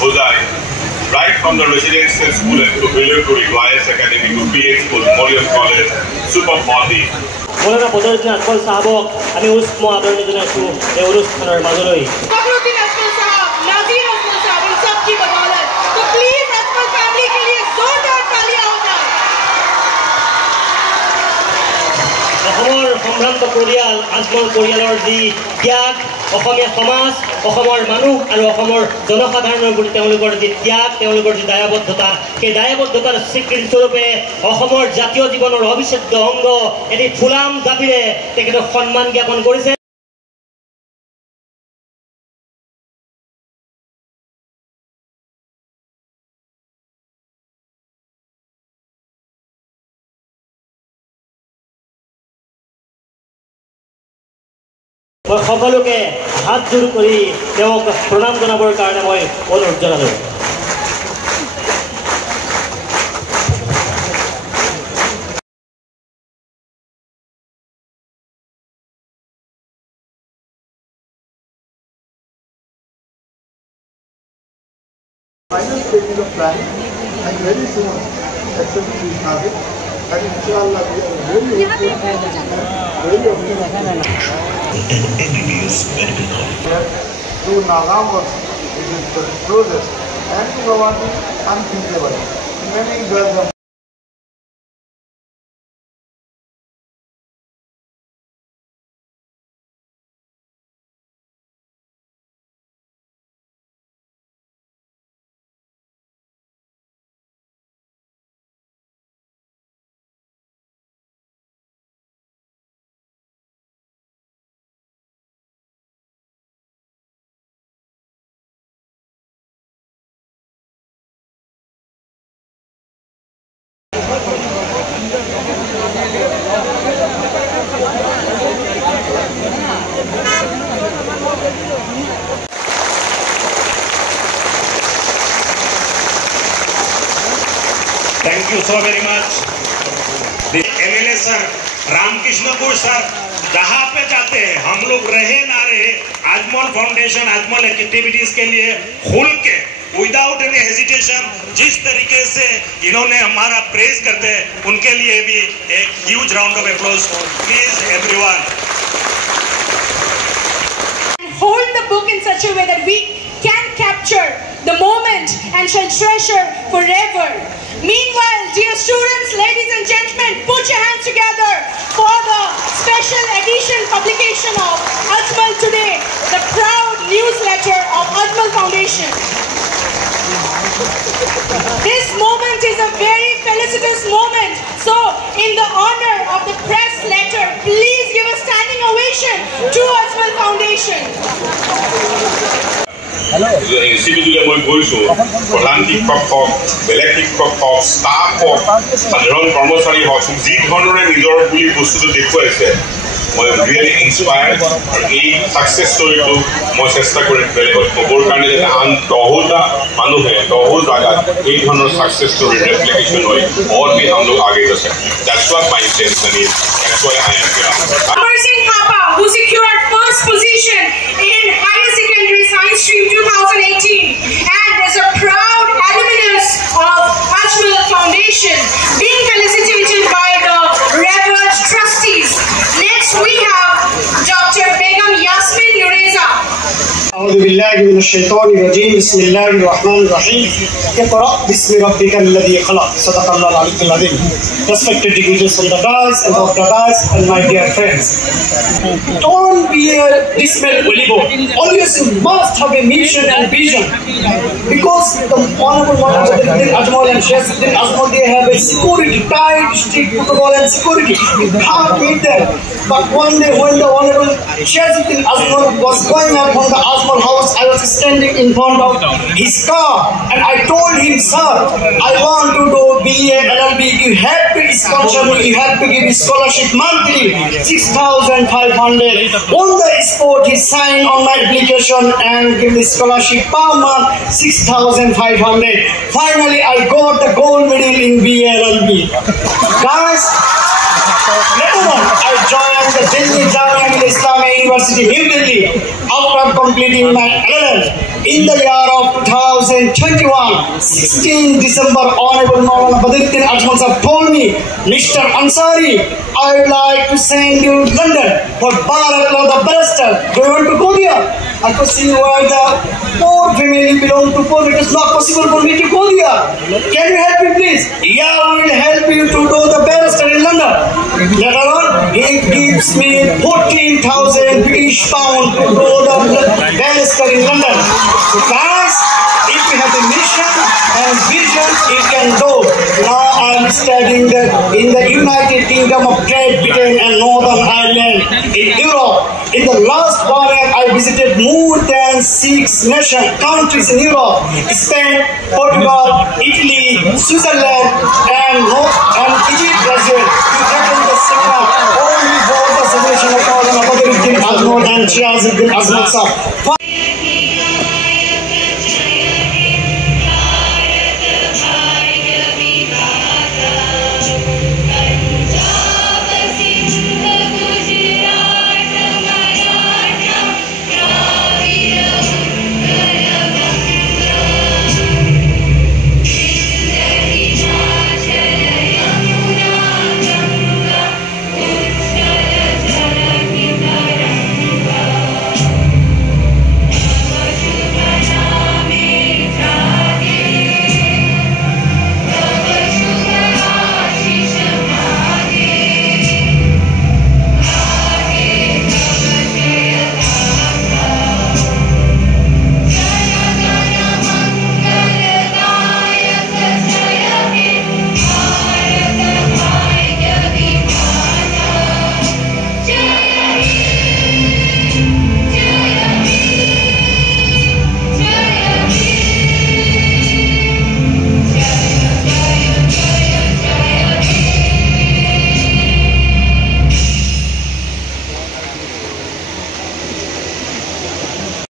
Hojai, right from the residential school and to Village to YS Academy to PH School, Memorial College, Super Body. Mula na Badaruddin Akmal Sahabok, ami usmo adarni janaisu ei অনুষ্ঠানৰ মাজলৈ Fakhruddin Akmal Sahab, Nazir Akmal Sahab in sabki badalat. So please Akmal family ke liye zordar taaliyan ho jaye. অসমৰ সম্ভ্ৰান্ত পৰিয়াল আজমল পৰিয়ালৰ যি ত্যাগ অসমীয়া সমাজ অসমৰ মানুহ আৰু অসমৰ জনসাধাৰণৰ প্ৰতি তেওঁলোকৰ যি ত্যাগ তেওঁলোকৰ যি দায়বদ্ধতা সেই দায়বদ্ধতাৰ স্বীকৃতি স্বৰূপে অসমৰ জাতীয় জীৱনৰ অবিচ্ছেদ্য অংগ এটি ফুলাম জাপিৰে তেখেতক সন্মান জ্ঞাপন কৰিছে মই সকলোকে হাত জোৰ কৰি তেওঁক প্ৰণাম জনাবৰ কাৰণে মই অনুৰোধ জনালোঁ Final stages of planning and very soon accepting these targets and inshallah we are very hopeful and very optimistic. MBBS medical knowledge. To Nagaur, it is the closest, and to Rawati, unthinkable. Many girls Thank you so very much. The MLA sir, Ramkrishnapur sir, जहाँ पे जाते हैं हम लोग रहे ना रहे Ajmal foundation Ajmal activities के लिए खुल के विदाउट एनी हेजिटेशन जिस तरीके से इन्होंने हमारा प्रेज करते हैं उनके लिए भी एक huge round of applause please everyone Hold the book in such a way that we can capture the moment and shall treasure forever. Meanwhile, dear students, ladies and gentlemen, put your hands together for the special edition publication of Ajmal Today, the proud newsletter of Ajmal Foundation. This moment is a very felicitous moment. So, in the honor of the press letter, please give a standing ovation to Ajmal Foundation. ইনষ্টিটিউটলৈ মই গৈছোঁ প্ৰধান শিক্ষক হওক বেলেগ শিক্ষক হওক staff হওক সাধাৰণ কৰ্মচাৰী হওক যি ধৰণৰে নিজৰ বুলি বস্তুটো দেখুৱাইছে মই ৰিয়েলি ইনস্পায়াৰ্ড আৰু এই ছাকচেছ ষ্টৰিটো মই চেষ্টা কৰিম বেলেগত ক'বৰ কাৰণে যাতে আন দহটা মানুহে দহ জাগাত এই ধৰণৰ ছাকচেছ ষ্টৰি ৰেপ্লিকেশ্যন হয় और भी हम लोग आगे बढ़ सकते हैं that's what my intention is that's why I am here Amar Singh Thapa, who secured first position in higher secondary science stream 2018 and is a proud alumnus of Ajmal Foundation, being felicitated by the revered trustees. Next we have Dr. Begum Yasmin Nureza. أعوذ بالله من الشيطان الرجيم بسم الله الرحمن الرحيم اقرأ باسم ربك الذي خلق صدق الله العلي العظيم. Respected dignitaries from the dais and of the dais and my dear friends, don't be a dismal Olivo. Always you must have a mission and vision, because the honorable Muhammad Ajmal and Sheikh Ajmal, they have a security, tight, strict protocol and security. You can't meet them. But one day when the honorable Sheikh Ajmal was going up from the Ajmal house, I was standing in front of his car and I told him, sir, I want to do BA LLB. You have to sponsor me. You have to give me scholarship monthly, 6,500. On the spot, he signed on my application and give me scholarship per month, 6,500. Finally, I got the gold medal in BA LLB. Guys, later on, I joined the Delhi Jamia Islamia University. University, New Delhi, after completing my LLM. In the year of 2021, 16 December, Honorable Maulana Badruddin Ajmal Sahab told me, Mr. Ansari, I would like to send you to London for Barakallah the barrister. Do you want to go there? I could see where the poor family belong to poor. It is not possible for me to go there. Can you help me please? Yeah, I will help you to do the barrister in London. Later on, he gives me 14,000 British pounds to do the barrister in London. So guys, if you have a mission and vision, you can do. Now I am studying in the United Kingdom of Great Britain and Northern Ireland in Europe. In the last 1 year, I visited more than 6 countries in Europe: Spain, Portugal, Italy, Switzerland, and Egypt as well. To attend the seminar only for the celebration of Maulana Badruddin Ajmal and Shiazuddin Azmat Sahab.